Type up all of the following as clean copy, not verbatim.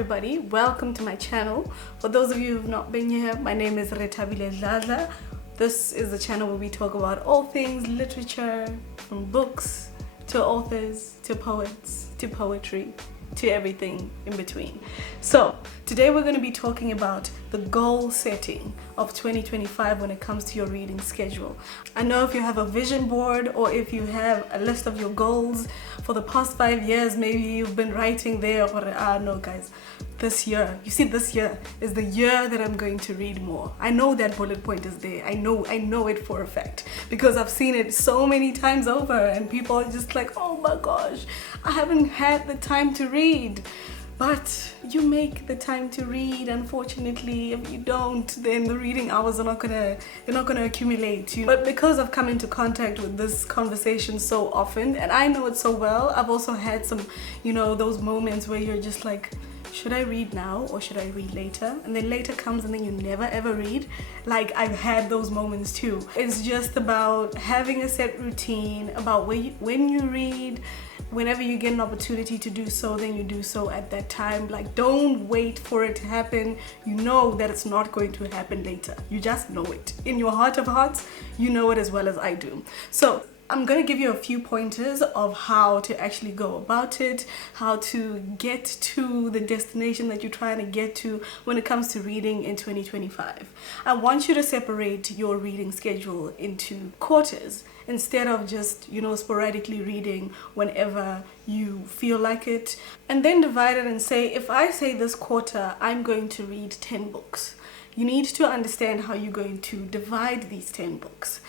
everybody, welcome to my channel. For those of you who've not been here, my name is ReadEra. This is the channel where we talk about all things literature, from books to authors to poets to poetry to everything in between. So today we're going to be talking about the goal setting of 2025 when it comes to your reading schedule. I know if you have a vision board or if you have a list of your goals for the past 5 years, maybe you've been writing there, or no guys, this year is the year that I'm going to read more. I know that bullet point is there. I know it for a fact because I've seen it so many times over and people are just like, oh my gosh, I haven't had the time to read. But you make the time to read. Unfortunately, if you don't, then the reading hours are not gonna accumulate. But because I've come into contact with this conversation so often, and I know it so well, I've also had some, those moments where you're just like, should I read now or should I read later? And then later comes and then you never ever read. Like, I've had those moments too. It's just about having a set routine about when you read. Whenever you get an opportunity to do so, then you do so at that time. Like, don't wait for it to happen. You know that it's not going to happen later. You just know it. In your heart of hearts, you know it as well as I do. So I'm going to give you a few pointers of how to actually go about it, how to get to the destination that you're trying to get to when it comes to reading in 2025. I want you to separate your reading schedule into quarters instead of just, sporadically reading whenever you feel like it. And then divide it and say, if I say this quarter, I'm going to read 10 books. You need to understand how you're going to divide these 10 books.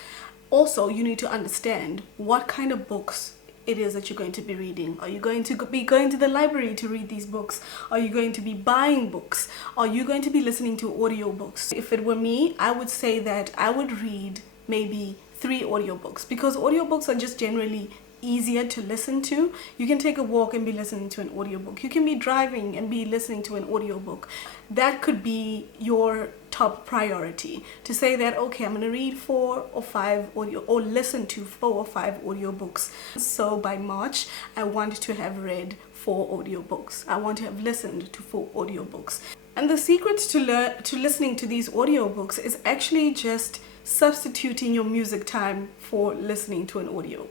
Also, you need to understand what kind of books it is that you're going to be reading. Are you going to be going to the library to read these books? Are you going to be buying books? Are you going to be listening to audiobooks? If it were me, I would say that I would read maybe 3 audiobooks because audiobooks are just generally easier to listen to. You can take a walk and be listening to an audiobook. You can be driving and be listening to an audiobook. That could be your top priority, to say that, okay, I'm going to read 4 or 5 or listen to 4 or 5 audiobooks. So by March, I want to have read 4 audiobooks. I want to have listened to 4 audiobooks. And the secret to listening to these audiobooks is actually just substituting your music time for listening to an audio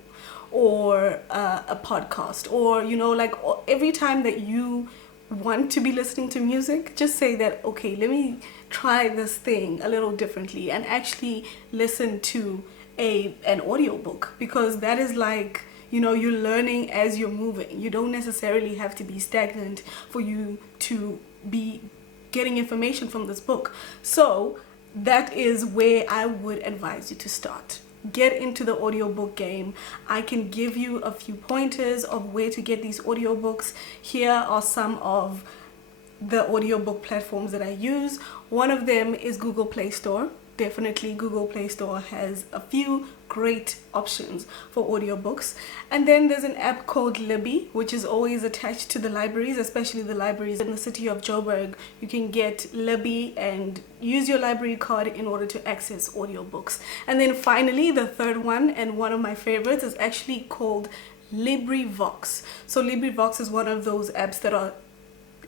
or a podcast, or every time that you want to be listening to music, just say that, okay, let me try this thing a little differently and actually listen to an audiobook, because that is like, you're learning as you're moving. You don't necessarily have to be stagnant for you to be getting information from this book. So that is where I would advise you to start. Get into the audiobook game. I can give you a few pointers of where to get these audiobooks. Here are some of the audiobook platforms that I use. One of them is Google Play Store. Definitely Google Play Store has a few great options for audiobooks. And then there's an app called Libby, which is always attached to the libraries, especially the libraries in the city of Joburg. You can get Libby and use your library card in order to access audiobooks. And then finally, the third one, and one of my favorites, is actually called LibriVox. So LibriVox is one of those apps that are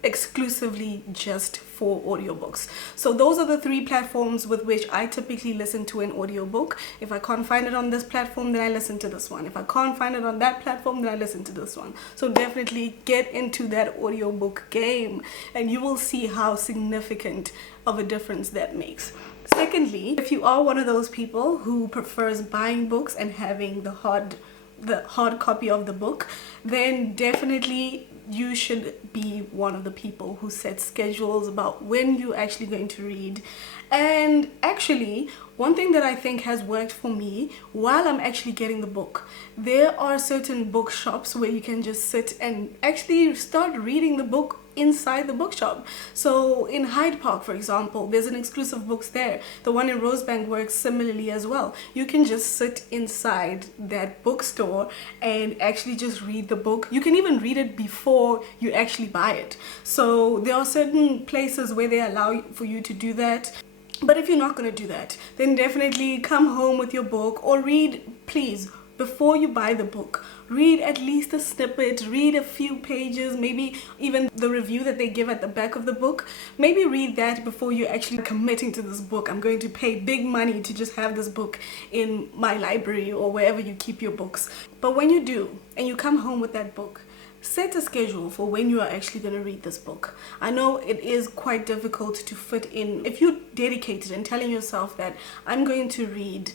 exclusively just for audiobooks. So those are the 3 platforms with which I typically listen to an audiobook. If I can't find it on this platform, then I listen to this one. If I can't find it on that platform, then I listen to this one. So definitely get into that audiobook game and you will see how significant of a difference that makes. Secondly, if you are one of those people who prefers buying books and having the hard copy of the book, then definitely you should be one of the people who set schedules about when you're actually going to read. And actually, one thing that I think has worked for me while I'm actually getting the book, there are certain bookshops where you can just sit and actually start reading the book inside the bookshop. So in Hyde Park, for example, there's an exclusive books there. The one in Rosebank works similarly as well. You can just sit inside that bookstore and actually just read the book. You can even read it before you actually buy it. So there are certain places where they allow for you to do that. But if you're not going to do that, then definitely come home with your book or read, please, before you buy the book, read at least a snippet, read a few pages, maybe even the review that they give at the back of the book. Maybe read that before you're actually committing to this book. I'm going to pay big money to just have this book in my library or wherever you keep your books. But when you do, and you come home with that book, set a schedule for when you are actually going to read this book. I know it is quite difficult to fit in. If you're dedicated and telling yourself that I'm going to read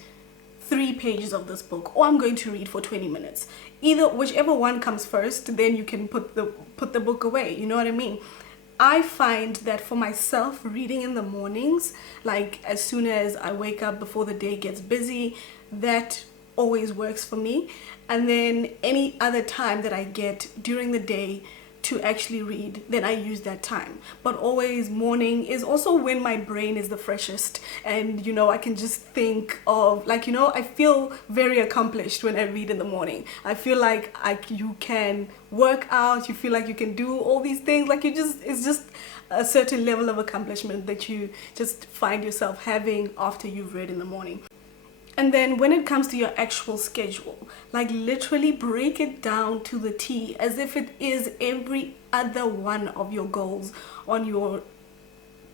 3 pages of this book, or I'm going to read for 20 minutes, whichever one comes first, then you can put the book away. You know what I mean? I find that for myself, reading in the mornings, like as soon as I wake up before the day gets busy, that always works for me. And then any other time that I get during the day to actually read, then I use that time. But always morning is also when my brain is the freshest, and you know, I can just think of, like, you know, I feel very accomplished when I read in the morning. I feel like you can work out, you feel like you can do all these things, like it's just a certain level of accomplishment that you just find yourself having after you've read in the morning. And then when it comes to your actual schedule, like literally break it down to the T as if it is every other one of your goals on your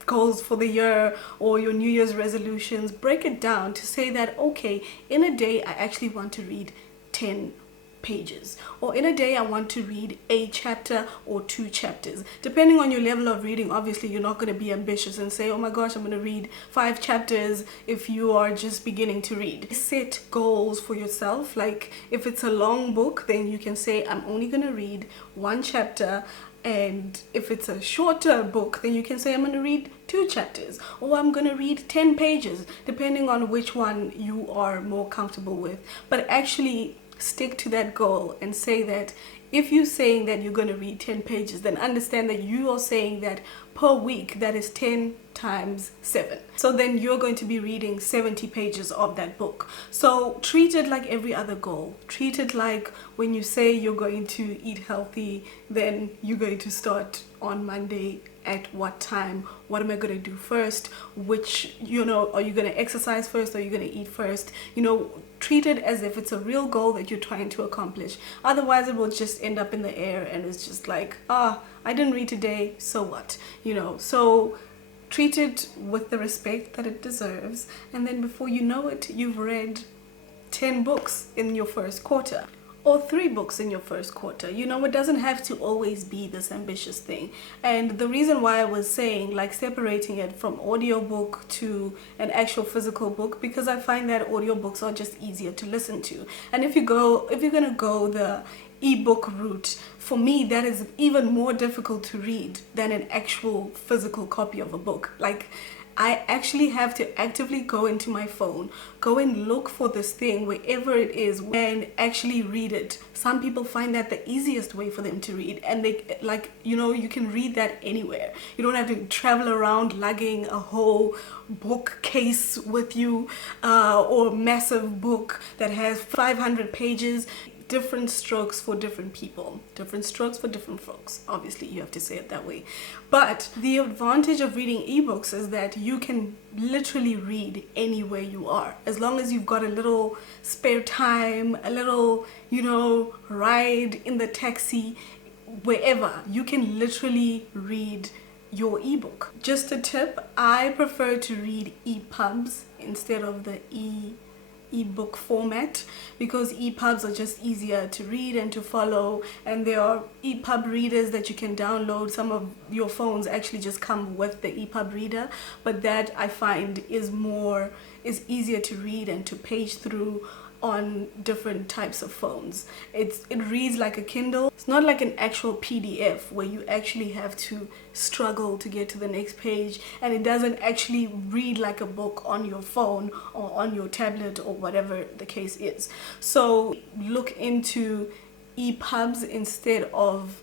goals for the year or your New Year's resolutions. Break it down to say that, okay, in a day I actually want to read 10 pages, or in a day I want to read a chapter or 2 chapters. Depending on your level of reading, obviously you're not going to be ambitious and say, oh my gosh, I'm going to read 5 chapters if you are just beginning to read. Set goals for yourself. Like if it's a long book, then you can say I'm only going to read 1 chapter. And if it's a shorter book, then you can say I'm going to read 2 chapters, or I'm going to read 10 pages, depending on which one you are more comfortable with. But actually stick to that goal and say that if you're saying that you're going to read 10 pages, then understand that you are saying that per week, that is 10 times 7. So then you're going to be reading 70 pages of that book. So treat it like every other goal. Treat it like when you say you're going to eat healthy, then you're going to start on Monday at what time, what am I going to do first, which, you know, are you going to exercise first, or are you going to eat first? You know, treat it as if it's a real goal that you're trying to accomplish. Otherwise it will just end up in the air and it's just like, I didn't read today, so what? You know, so treat it with the respect that it deserves, and then before you know it, you've read 10 books in your first quarter. Or 3 books in your first quarter. You know, it doesn't have to always be this ambitious thing. And the reason why I was saying like separating it from audiobook to an actual physical book, because I find that audiobooks are just easier to listen to. And if you're gonna go the ebook route, for me that is even more difficult to read than an actual physical copy of a book. Like, I actually have to actively go into my phone, go and look for this thing wherever it is and actually read it. Some people find that the easiest way for them to read, and they, like, you know, you can read that anywhere. You don't have to travel around lugging a whole bookcase with you, or a massive book that has 500 pages. Different strokes for different people, different strokes for different folks. Obviously you have to say it that way. But the advantage of reading ebooks is that you can literally read anywhere you are, as long as you've got a little spare time, a little, you know, ride in the taxi, wherever, you can literally read your ebook. Just a tip, I prefer to read EPUBs instead of the ebook format, because EPUBs are just easier to read and to follow, and there are EPUB readers that you can download. Some of your phones actually just come with the EPUB reader, but that I find is easier to read and to page through on different types of phones. It reads like a Kindle. It's not like an actual PDF where you actually have to struggle to get to the next page, and it doesn't actually read like a book on your phone or on your tablet or whatever the case is. So look into EPUBs instead of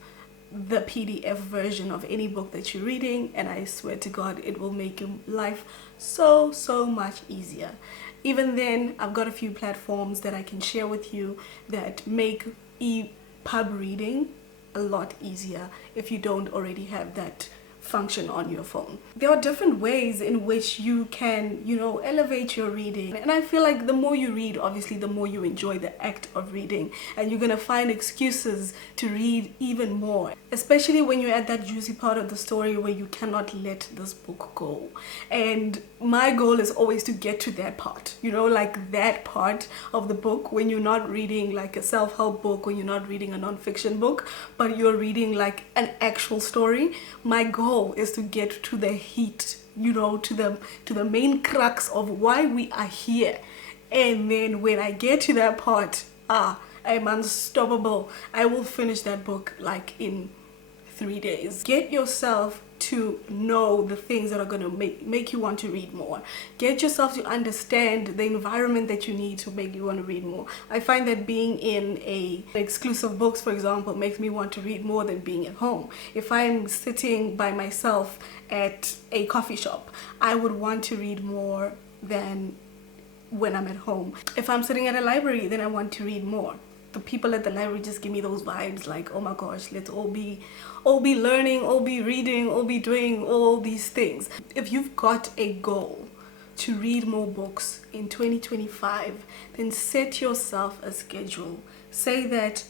the PDF version of any book that you're reading, and I swear to God, it will make your life so much easier. Even then, I've got a few platforms that I can share with you that make EPUB reading a lot easier if you don't already have that function on your phone. There are different ways in which you can, elevate your reading. And I feel like the more you read, obviously, the more you enjoy the act of reading. And you're gonna find excuses to read even more. Especially when you're at that juicy part of the story where you cannot let this book go. And my goal is always to get to that part, like that part of the book when you're not reading like a self-help book, when you're not reading a non-fiction book, but you're reading like an actual story. My goal is to get to the heat, to the main crux of why we are here. And then when I get to that part, I'm unstoppable. I will finish that book like in 3 days. Get yourself to know the things that are going to make you want to read more. Get yourself to understand the environment that you need to make you want to read more. I find that being in a exclusive books, for example, makes me want to read more than being at home. If I'm sitting by myself at a coffee shop, I would want to read more than when I'm at home. If I'm sitting at a library, then I want to read more. The people at the library just give me those vibes like, oh my gosh, let's all be learning, all be reading, all be doing all these things. If you've got a goal to read more books in 2025, then set yourself a schedule. Say that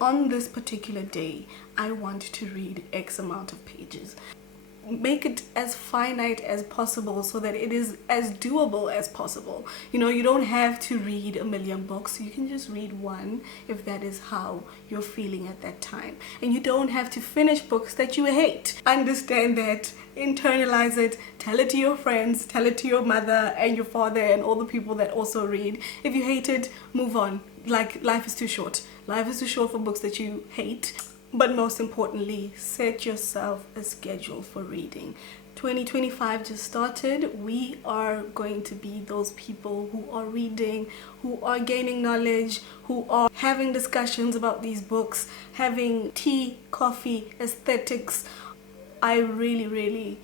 on this particular day, I want to read X amount of pages. Make it as finite as possible so that it is as doable as possible. You don't have to read a million books. You can just read one if that is how you're feeling at that time. And you don't have to finish books that you hate. Understand that, internalize it, tell it to your friends, tell it to your mother and your father and all the people that also read. If you hate it, move on. Like, life is too short. Life is too short for books that you hate. But most importantly, set yourself a schedule for reading. 2025 just started. We are going to be those people who are reading, who are gaining knowledge, who are having discussions about these books, having tea, coffee, aesthetics. I really, really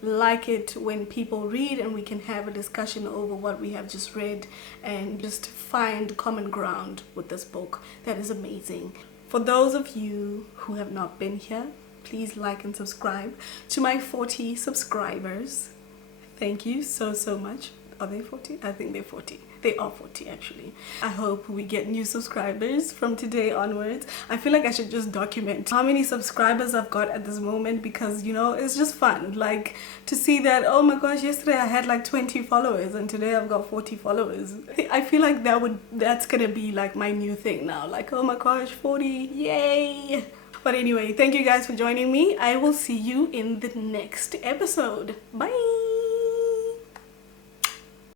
like it when people read and we can have a discussion over what we have just read and just find common ground with this book. That is amazing. For those of you who have not been here, please like and subscribe to my 40 subscribers. Thank you so much. Are they 40? I think they're 40. They are 40 actually. I hope we get new subscribers from today onwards. I feel like I should just document how many subscribers I've got at this moment because it's just fun, like to see that, oh my gosh, yesterday I had like 20 followers and today I've got 40 followers. I feel like that's gonna be like my new thing now, like, oh my gosh, 40, yay. But anyway, thank you guys for joining me. I will see you in the next episode. Bye.